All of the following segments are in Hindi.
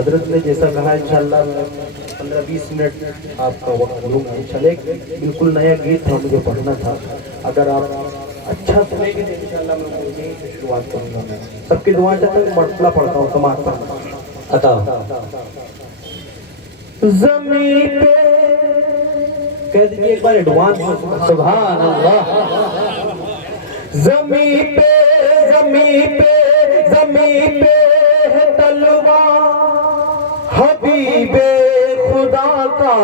हजरत ने जैसा कहा इंशाअल्लाह मैं 15-20 मिनट आपका वक्त लूँगा। चले बिल्कुल नया गीत था, मुझे पढ़ना था। अगर आप अच्छा सुनेंगे तो इंशाअल्लाह मैं यहीं से शुरुआत करूँगा। मैं सबकी दुआ चाहता हूँ, मरतबा पढ़ता हूँ समाज पर अता ज़मीन पे कह दीजिए एक बार एडवांस में सुभान अल्लाह। ज़मीन पे ज़मीन पे ज़मीन पे है तलवा हबीबे खुदा का,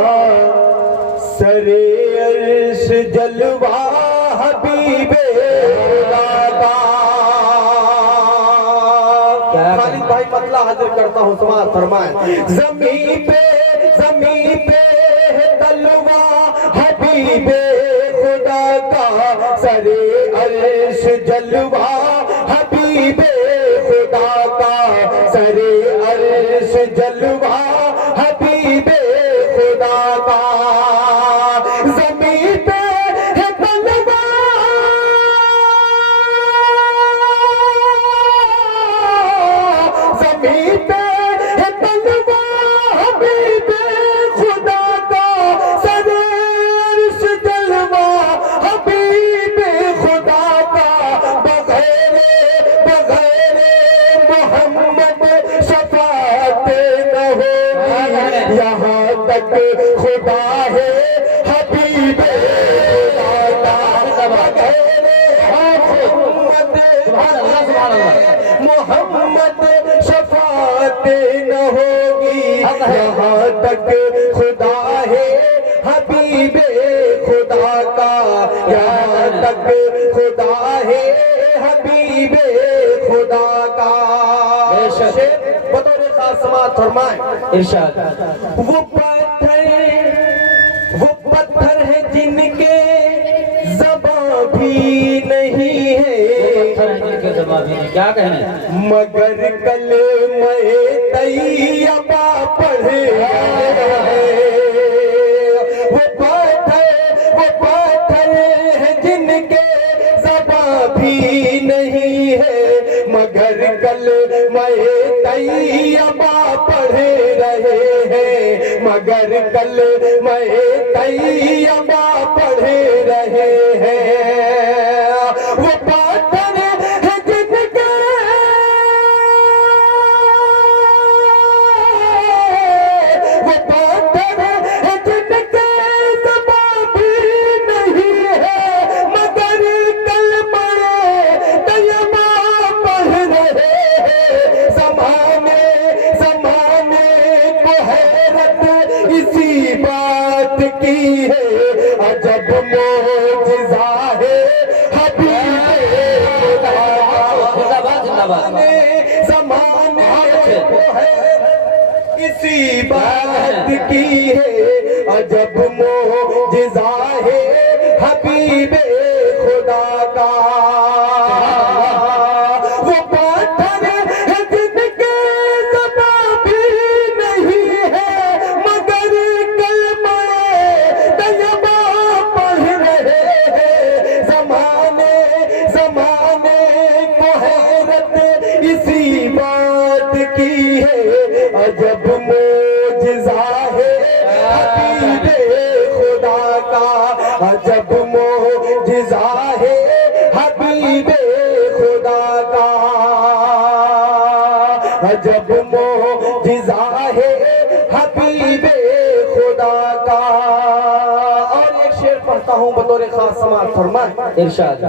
सरे अर्श जलवा हबीबे खुदा का। खालिद भाई मतला हाजिर करता हूँ, समाज फरमाए। ज़मीन पे है तलवा हबीबे खुदा का, सरे अर्श जलवा हबीबे खुदा का, सरे अर्श जलवा हबीबे खुदा का। ज़मीन पे है तलवा ज़मीन पे है तलवा हबीबे खुदा का, सरे अर्श जलवा हबीबे खुदा का। बगैर मोहम्मद शफाअत न होगी, यहाँ तक खुदा है हबीबे खुदा का। बगैर मोहम्मद शफाअत न होगी, यहाँ तक खुदा है हबीबे खुदा का। यहाँ तक खुदा है हबीबे खुदा का। बतौर खास समाअत फरमाए इरशाद। वो पत्थर है जिनके ज़बां भी नहीं है, क्या कहने, मगर कलमे तैयबा पढ़े हैं। वो पत्थर है जिनके ज़बां भी नहीं है, मगर कलमे तैयबा पढ़े रहे हैं, मगर कलमे तैयबा पढ़े रहे हैं। वो पत्थर है जिनके वो पत्थर है जिनके ज़बां भी नहीं है, मगर कलमे तैयबा पढ़ रहे हैं। ज़माने को हैरत इसी बात की है, अजब मौजिज़ा है हबीबे खुदा का। ज़माने को हैरत इसी बात की है, अजब मौजिज़ा है हबीबे खुदा का। वो पत्थर है जिनके ज़बां भी नहीं है, मगर कलमे तैयबा पढ़ रहे हैं। ज़माने को हैरत इसी बात की है, अजब मौजिज़ा है हबीबे खुदा का। अजब मौजिज़ा है हबीबे खुदा का। अजब मौजिज़ा है हबीबे खुदा का। और एक शेर पढ़ता हूँ बतौर खास समाअत फरमाए इरशाद।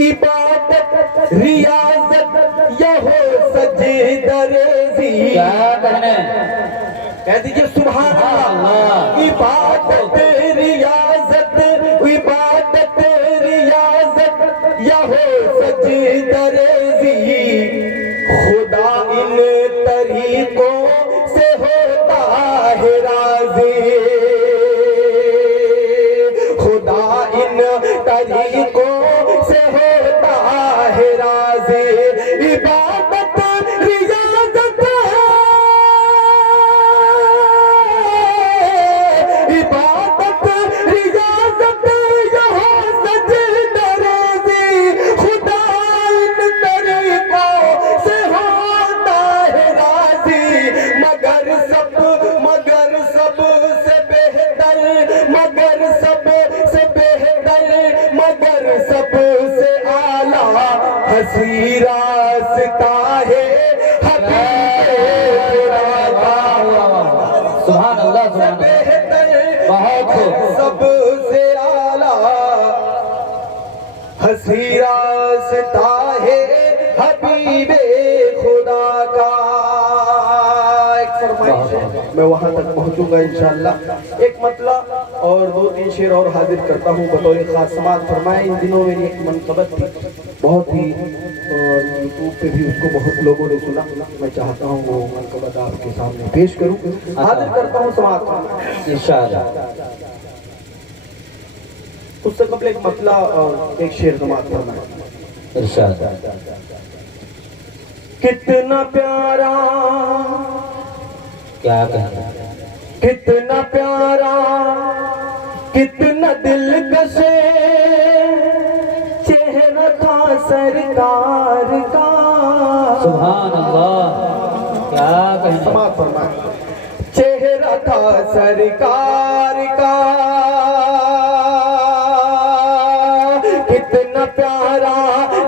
इबादत रियाज़त यहो सजदा रेज़ी, क्या कहने, कह दीजिए सुभान अल्लाह। इबादत रियाज़त यहो सजदा रेज़ी, खुदा इन तरीकों से होता है राज़ी, खुदा इन तरीकों से होता है राज़ी। इबादत रियाज़त इबादत रियाज़त यहाँ सजदा रेज़ी, खुदा इन फरमाइश है, मैं वहाँ तक पहुँचूंगा इंशाअल्लाह। एक मतला और 2-3 शेर और हाजिर करता हूँ बतौर खास समात फरमाए। इन दिनों मेरी एक मनकबत थी, बहुत ही यूट्यूब पे भी उसको बहुत लोगों ने सुना। मैं चाहता हूँ वो मनकबत आपके सामने पेश करूँ, हाजिर करता हूँ समात फरमाए इंशाअल्लाह। उससे कबल एक मतला और एक शेर समात फरमाए इंशाअल्लाह। कितना प्यारा, क्या कहना, कितना प्यारा, कितना दिलकश चेहरा था सरकार का। सुभान अल्लाह, क्या कहना। समात फरमाए। चेहरा था सरकार का, कितना प्यारा,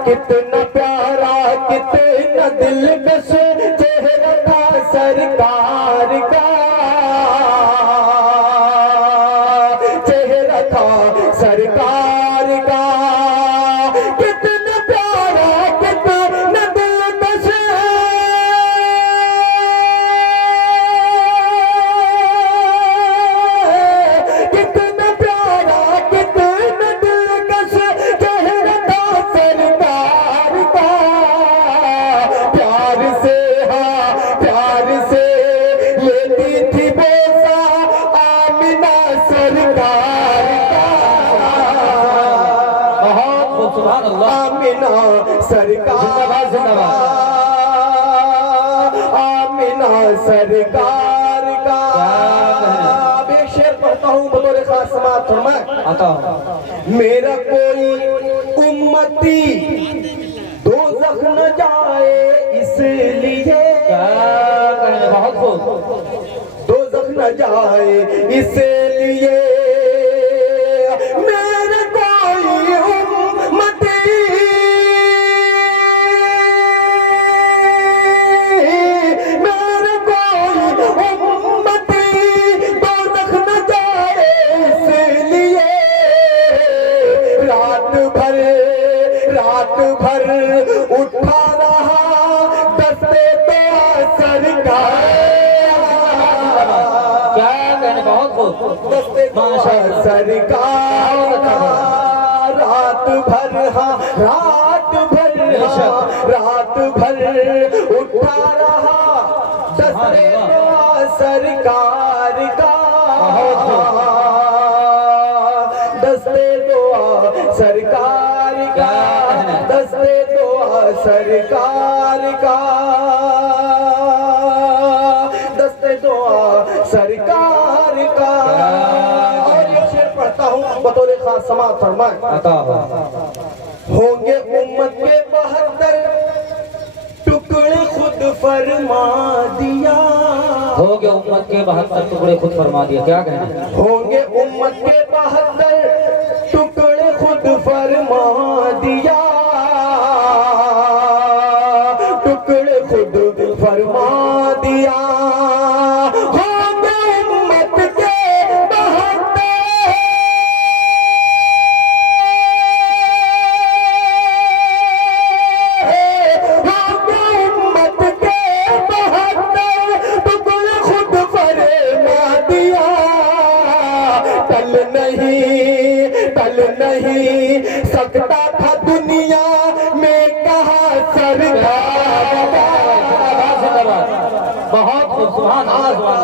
कितना प्यारा, कितना दिलकश चेहरा था सरकार का। चेहरा था सरकार का, कितना प्यारा, कितना दिलकश, कितना प्यारा, कितना दिलकश चेहरा था सरकार का। प्यार से, हाँ प्यार से लेती थी बोसा आमिना सरकार का। बहुत खूब, सुभान अल्लाह। आमिना सरकार, जिंदाबाद, आमिना सरकार का। अब एक शेर पढ़ता हूँ बतौर खास समात फरमाए। आता हूँ। मेरा कोई उम्मती दोज़ख न जाए इसलिए, क्या कहना, बहुत खूब। दोज़ख न जाए इसलिए मेरा कोई उम्मती, मेरा कोई उम्मती दोज़ख न जाए इसलिए रात भर, रात भर उठा रहा दस्ते दुआ सरकार। क्या कहना, बहुत खूब। दस्ते दुआ सरकार का। रात भर, हाँ रात भर, हाँ रात भर उठा रहा दस्ते दुआ सरकार का। दस्ते दुआ सरकार का, दस्ते दुआ सरकार का, दस्ते दुआ सरकार का। और ये शेर पढ़ता हूँ बतौर खास समात फरमाए। आता हूँ। होंगे उम्मत के 72 टुकड़े खुद फरमा दिया। हो गया उम्मत के 72 टुकड़े खुद फरमा दिया। क्या कहना, होंगे उम्मत के 72 टुकड़े खुद फरमा दिया। टुकड़े खुद फरमा दिया। होंगे उम्मत के 72, होंगे उम्मत के 72 टुकड़े खुद फरमा दिया। टल नहीं सकता था दुनिया में कहा सरकार का। बहुत खूब, सुभान अल्लाह।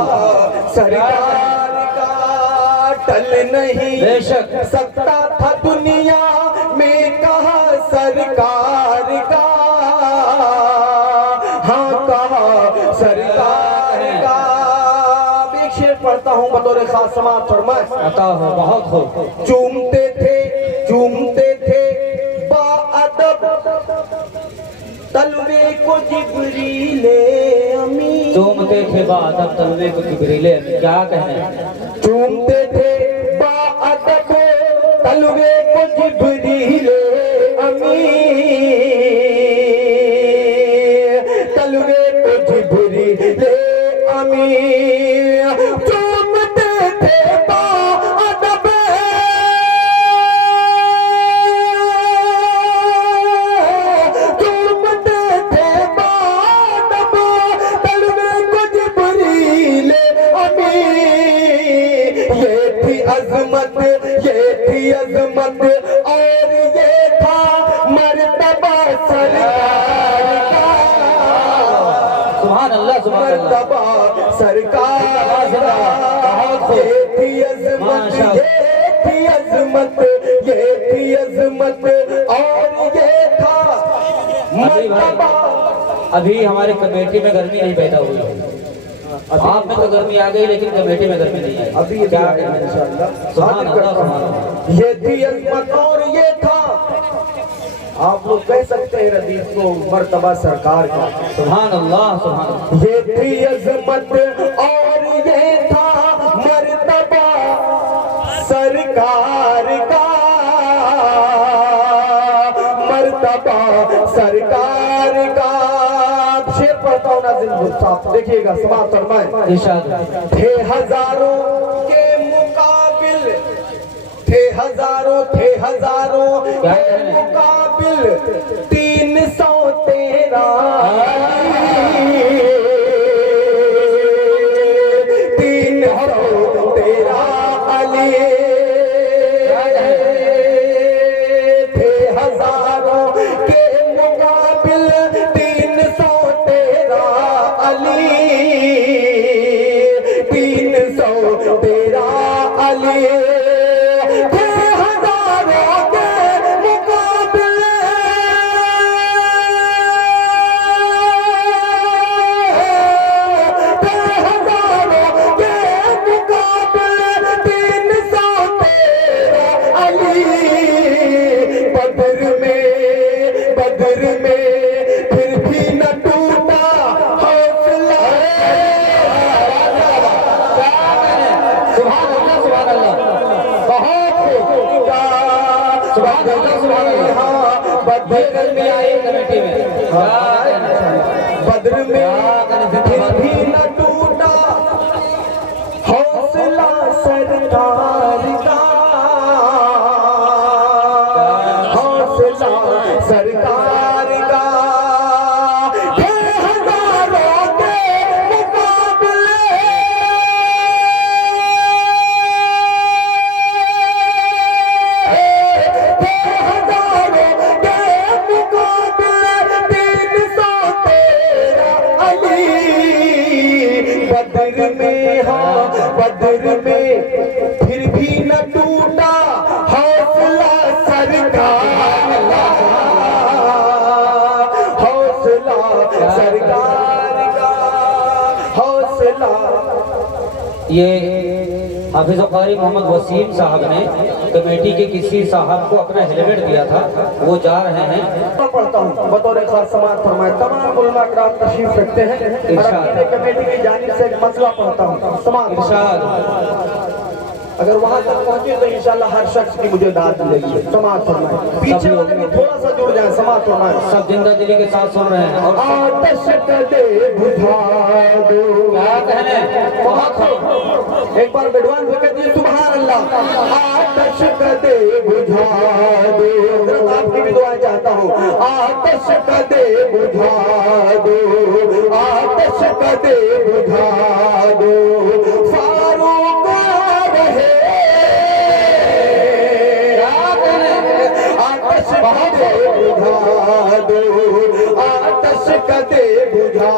सरकार का टल नहीं बेशक सकता था दुनिया में कहा सरकार का। हाँ कहा सरकार का। एक शेर पढ़ता हूँ बतौर खास समात फरमाए। आता हूँ। बहुत खूब। चूमते थे बाअदब तलवे को जिब्रीले अमीन। चूमते थे बाअदब तलवे को जिब्रीले अमीन। क्या कहना, चूमते थे बाअदब तलवे को जिब्रीले अमीन। तलवे को जिब्रीले अमीन। चूमते थे बाअदब, चूमते थे बाअदब तलवे को जिब्रीले अजमत, ये थी अजमत और ये था मर्तबा सरकार का। सुभान अल्लाह, सुभान अल्लाह। मर्तबा सरकार का, ये थी अजमत, ये थी अजमत, ये थी अजमत और ये था मर्तबा। अभी हमारे कमेटी में गर्मी नहीं पैदा हुई है। आप में तो गर्मी आ गई लेकिन कमेटी में गर्मी नहीं आई। अभी क्या आएगा इंशाअल्लाह। सुभान अल्लाह, सुभान अल्लाह। ये थी अजमत और ये था, आप लोग कह सकते हैं रदीफ को मर्तबा सरकार का। सुभान अल्लाह, सुभान अल्लाह। ये थी अजमत और ये था मर्तबा सरकार का, मर्तबा सरकार का। शेर पढ़ता हूँ नाज़िम साहब, देखिएगा, समाअत फरमाएं। इरशाद। थे हजारों के मुकाबिल, थे हजारों के मुकाबिल 313 313 अली, थे हजारों के मुकाबिल 313 अली, 313 अली। बदर में आए कमेटी में, बदर में फिर भी न टूटा हौसला सरकार का, हौसला सरकार का। हजारों के मुकाबले बदर में, हाँ बदर में फिर भी न टूटा हौसला सरकार का, हौसला सरकार का, हौसला। ये हाफिज़ कारी मोहम्मद वसीम साहब ने कमेटी के किसी साहब को अपना हेलमेट दिया था, वो जा रहे हैं। पढ़ता हूँ बतौर खास समाअत फरमाए। तमाम उलमा किराम तशरीफ रखते हैं। इरशाद। कमेटी की जानिब से एक मसला पढ़ता हूँ, समाअत। इरशाद। अगर वहाँ तक पहुँचे तो इंशाल्लाह हर शख्स की मुझे दाद मिलेगी। समाअत फरमाए। पीछे वाले भी थोड़ा सा जुड़ जाए। समाअत फरमाए। सब जिंदा दिली के साथ सुन रहे हैं। और आतश कदे बुझा दो, क्या कहने, बहुत एक बार विद्वान भी कहते हैं सुभान अल्लाह। आतश कदे बुझा दो, हज़रत आपकी भी दुआएं चाहता हूँ। आतश कदे बुझा दो, आतश कदे बुझा दो। फारूक आ रहे, आतश कदे बुझा दो, आतश कदे बुझा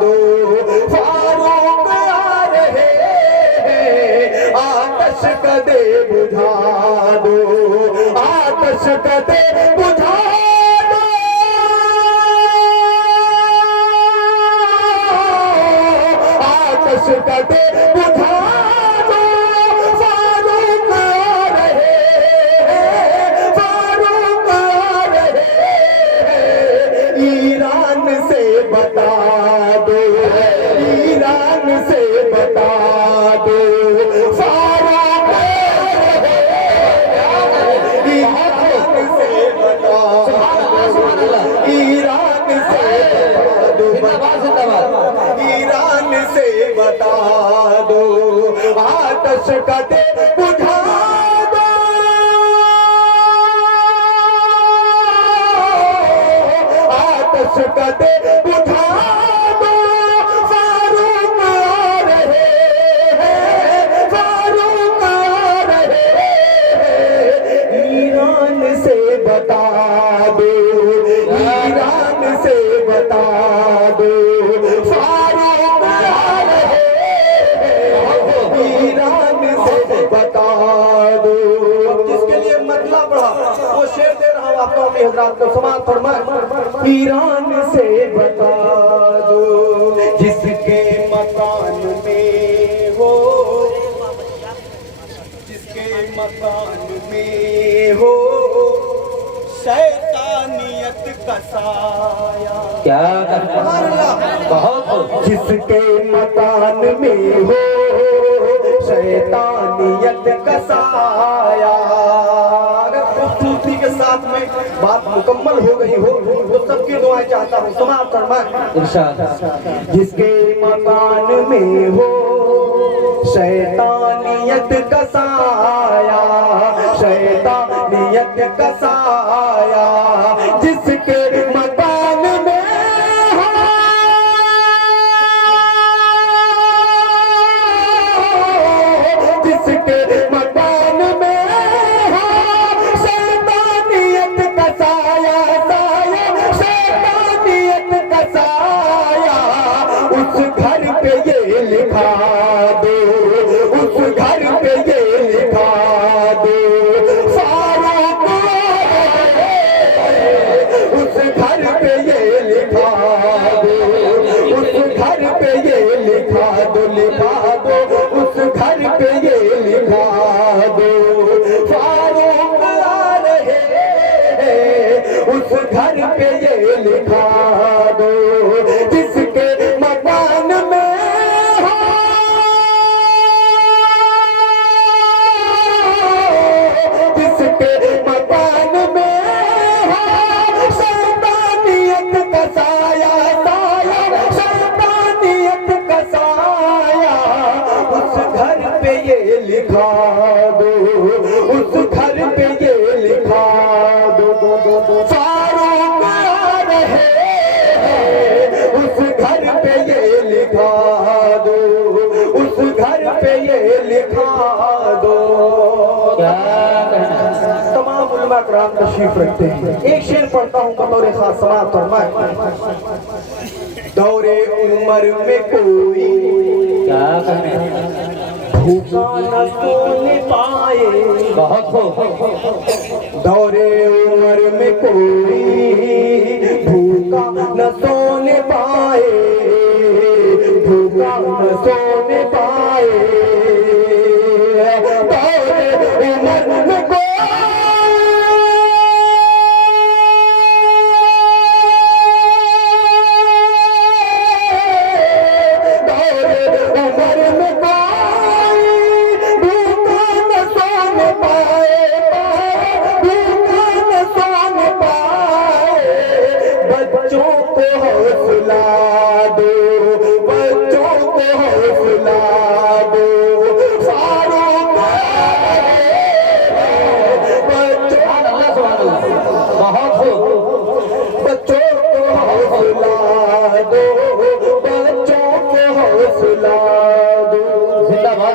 दो। फारूक आ रहे, आतश कदे बुझा दो, आतश कदे बुझा दो, आतश कदे बुझा दो। फारूक आ रहे, फारूक आ रहे, ईरान से बता दो, ईरान से बता दो। फारूक आ रहे, ईरान से बता दो, ईरान से बता दो, जिंदाबाद, जिंदाबाद। ईरान से बता दो। आतश कदे बुझा दो, आतश कदे बुझा दो। फारूक आ रहे हैं, फारूक आ सुनिए हजरात को समाप्त फरमाए। ईरान से बता दो जिसके मकान में हो, जिसके मकान में हो शैतानियत का साया। क्या करना बहुत। जिसके मकान में हो शैतानियत का साया। अगर खूबसूरती के साथ में बात मुकम्मल हो गई हो तो सबकी दुआएं चाहता हूँ समाप्त फरमाए। इरशाद। जिसके मकान में हो शैतानियत का साया, शैतानियत का साया। जिसके मकान में हो जिसके मकान में हो शैतानियत का साया, साया शैतानियत का साया। उस घर पे ये लिखा दो, उस घर पे ये लिखा दो फारूक। उस घर पे ये लिखा दो, उस घर पे ये लिखा दो, लिखा दो उस घर पे ये लिखा दो फारूक आ रहे हैं। उस घर पे ये लिखा दो जिसके मकान में हो, जिसके मकान में हो शैतानियत का साया, साया शैतानियत का साया। उस घर पे ये लिखा दो, उस घर पे ये लिखा दो फारूक आ रहे हैं। उस घर पे ये लिखा दो, उस घर पे ये लिखा दो। क्या करना। तमाम उलमा कराम तशरीफ रखते हैं। एक शेर पढ़ता हूँ बतौर खास समाप्त फरमाए। दौरे उम्र में कोई क्या करना। भूखा न सोने पाए, बहुत हो। दौरे उम्र में कोई भूखा न सोने पाए, भूखा न सोने पाए। दौरे उम्र में कोई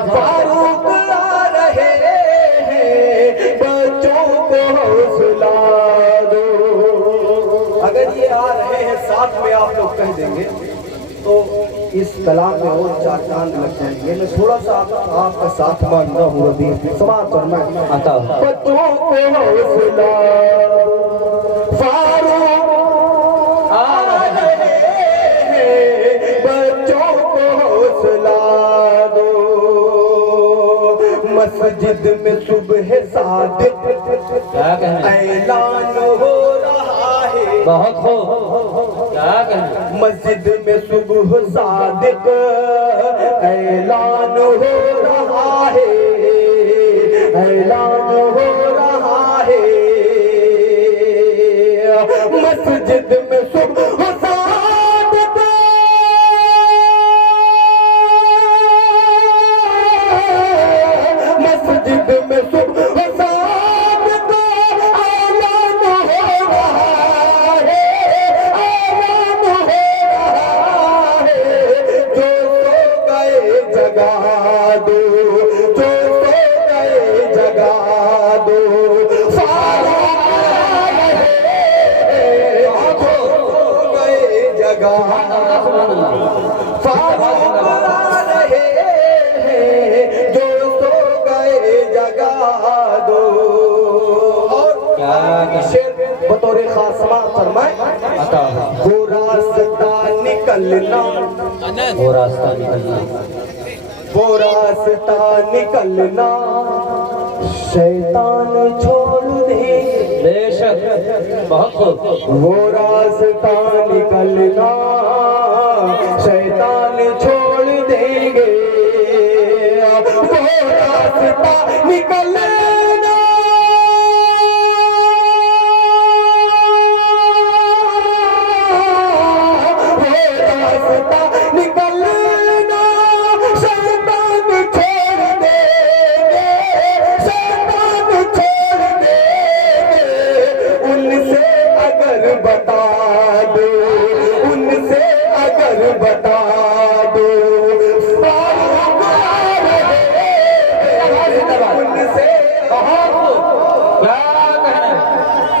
फारूक आ रहे हैं, बच्चों को हौसला दो। अगर ये आ रहे हैं साथ में आप लोग कह देंगे तो इस कलाम में और चार चांद लग जाएंगे। मैं थोड़ा सा आपका साथ मांगता हूँ अभी समाप्त करना आता हूँ। बच्चों को हौसला फारूक आ रहे हैं, बच्चों को हौसला दो। मस्जिद में सुबह सादिक क्या कहना। ऐलान हो रहा है, बहुत हो। क्या कहना। मस्जिद में सुबह सादिक ऐलान हो रहा है, ऐलान हो रहा है। मस्जिद में सुबह सादिक मस्जिद में सुबह सादिक ऐलान हो रहा है, ऐलान हो रहा है। जो सो गए जगा दो, जो सो गए जगा दो। फारूक आ रहे हैं, जो सो गए जगा फारूक आ रहे हैं, जो सो गए जगा दो। और क्या शेर बतौर खास समाअत फरमाए। अता वो रास्ता निकलना, वो रास्ता निकलना, वो रास्ता निकलना शैतान छोड़ दे। बेशक, बहुत खूब। वो रास्ता निकलना शैतान छोड़ देंगे। वो रास्ता निकलना निकलना शैतान छोड़ देंगे, शैतान छोड़ देंगे। उनसे अगर बता दो, उनसे अगर बता दो, फारूक आ रहे हैं। उनसे क्या कहना,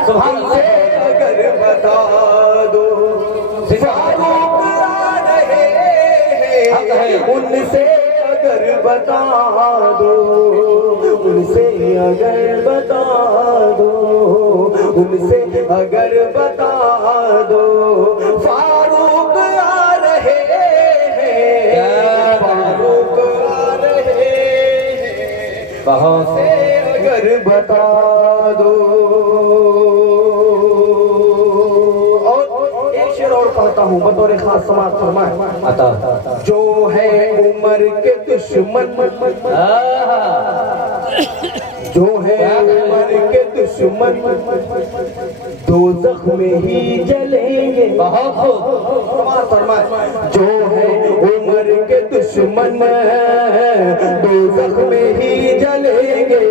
सुभान उनसे अगर बता दो, फारूक आ रहे हैं। उनसे अगर बता दो, उनसे अगर बता दो, उनसे अगर बता दो, फारूक आ रहे हैं, फारूक आ रहे हैं। बहुत से अगर बता दो। और एक शेर और पढ़ता हूँ बतौर खास समाअत फरमाए। अता जो है उमर के दुश्मन, जो है उमर के दुश्मन दोज़ख में ही जलेंगे। बहुत खूब। फरमाए। जो है उमर के दुश्मन दोज़ख में ही जलेंगे,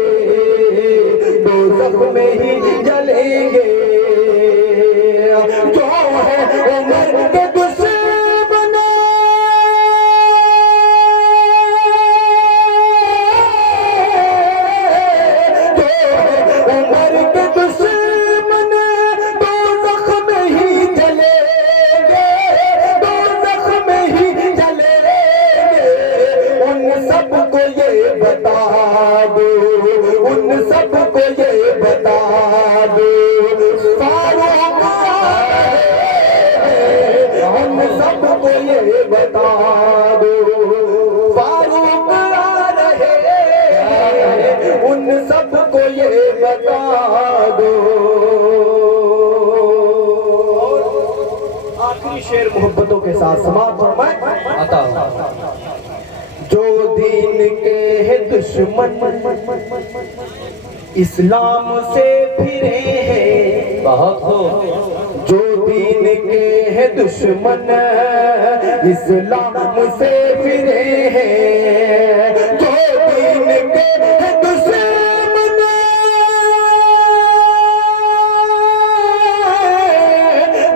दोज़ख में ही जलेंगे। जो है उमर के दुश्मन, जो है उमर के दुश्मन दोज़ख में ही जलेंगे, दोज़ख में ही जलेंगे। उन सबको ये बता दो, उन सबको ये बता दो, फारूक आ रहे हैं। उन सबको ये बता दो, फारूक आ रहे हैं। उन सबको ये बता दो। आखिरी शेर मोहब्बतों के साथ समाप्त फरमाए। अता जो दीन के है दुश्मन इस्लाम से फिरे हैं। बहुत खूब। जो दीन के है दुश्मन इस्लाम से फिरे हैं। जो दीन के है दुश्मन,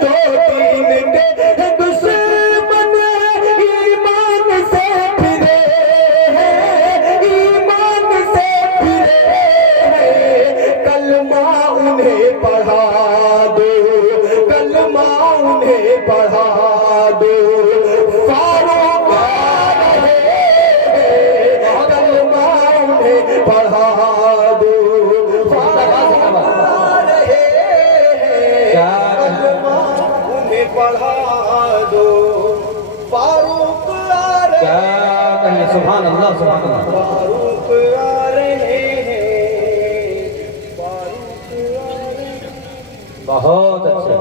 जो दीन के है दुश्मन ईमान से फिरे हैं, ईमान से फिरे हैं। कलमा उन्हें पढ़ा दो, कलमा उन्हें पढ़ा दो, फारूक आ रहे हैं। कलमा उन्हें पढ़ा दो, फारूक आ रहे हैं। कलमा उन्हें पढ़ा दो, फारूक आ रहे क्या हैं। कहने, सुभान अल्लाह, सुभान अल्लाह। फारूक आ रहे हैं, फारूक आ रहे हैं। बहुत अच्छे।